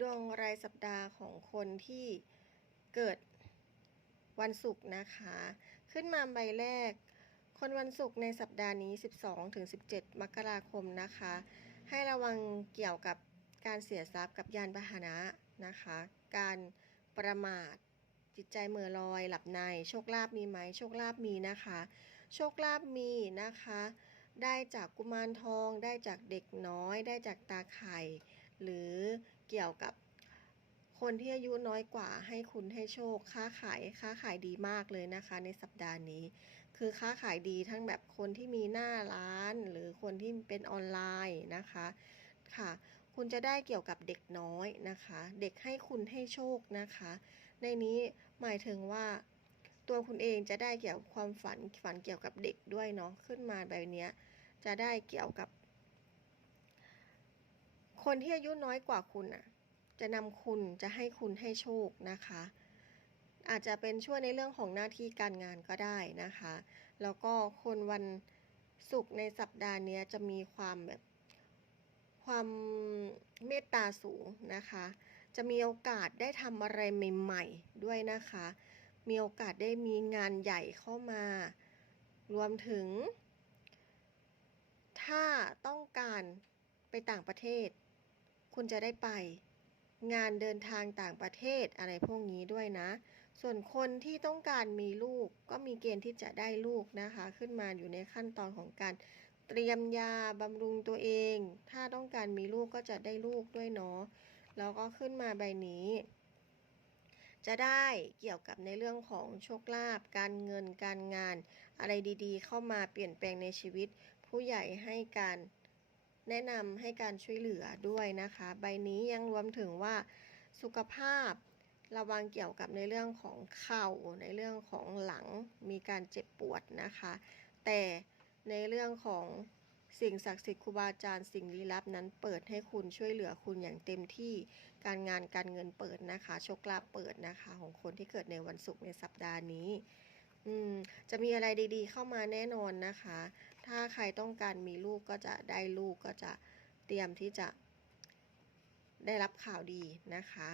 ดวงรายสัปดาห์ของคนที่เกิดวันศุกร์นะคะ ขึ้นมาใบแรก คนวันศุกร์ในสัปดาห์นี้ 12-17 มกราคมนะคะ ให้ระวังเกี่ยวกับการเสียทรัพย์กับยานพาหนะนะคะ การประมาทจิตใจเหม่อลอยหลับใน โชคลาภมีไหมโชคลาภมีนะคะ โชคลาภมีนะคะ ได้จากกุมารทอง ได้จากเด็กน้อย ได้จากตาไข่ หรือเกี่ยวกับคนที่อายุน้อยกว่าให้คุณให้โชค ค้าขายค้าขายดีมากเลยนะคะ ในสัปดาห์นี้ คือค้าขายดีทั้งแบบคนที่มีหน้าร้าน หรือคนที่เป็นออนไลน์นะคะค่ะ คุณจะได้เกี่ยวกับเด็กน้อยนะคะ เด็กให้คุณให้โชคนะคะ ในนี้หมายถึงว่า ตัวคุณเองจะได้เกี่ยวกับความฝันฝันเกี่ยวกับเด็กด้วยเนาะขึ้นมาแบบนี้จะได้เกี่ยวกับ คนที่อายุน้อยกว่าคุณน่ะ จะนำคุณจะให้คุณให้โชคนะคะ อาจจะเป็นช่วยในเรื่องของหน้าที่การงานก็ได้นะคะ แล้วก็คนวันศุกร์ในสัปดาห์นี้จะมีความแบบความเมตตาสูงนะคะ จะมีโอกาสได้ทำอะไรใหม่ๆด้วยนะคะ มีโอกาสได้มีงานใหญ่เข้ามา รวมถึง ถ้าต้องการไปต่างประเทศ คุณจะได้ไป งานเดินทางต่างประเทศอะไรพวกนี้ด้วยนะ ส่วนคนที่ต้องการมีลูกก็มีเกณฑ์ที่จะได้ลูกนะคะ ขึ้นมาอยู่ในขั้นตอนของการเตรียมยาบำรุงตัวเอง ถ้าต้องการมีลูกก็จะได้ลูกด้วยเนาะแล้วก็ขึ้นมาใบนี้ จะได้เกี่ยวกับในเรื่องของโชคลาภการเงินการงาน อะไรดีๆ เข้ามาเปลี่ยนแปลงในชีวิต ผู้ใหญ่ให้การ แนะนำให้การช่วยเหลือด้วยนะคะ ใบนี้ยังรวมถึงว่าสุขภาพระวังเกี่ยวกับในเรื่องของเข่าในเรื่องของหลังมีการเจ็บปวดนะคะ แต่ในเรื่องของสิ่งศักดิ์สิทธิ์ครูบาอาจารย์สิ่งลี้ลับนั้นเปิดให้คุณช่วยเหลือคุณอย่างเต็มที่การงานการเงินเปิดนะคะ โชคลาภเปิดนะคะ ของคนที่เกิดในวันศุกร์ในสัปดาห์นี้ อืม จะมีอะไรดีๆ เข้ามาแน่นอนนะคะ ถ้าใครต้องการมีลูกก็จะได้ลูกก็จะเตรียมที่จะได้รับข่าวดีนะคะ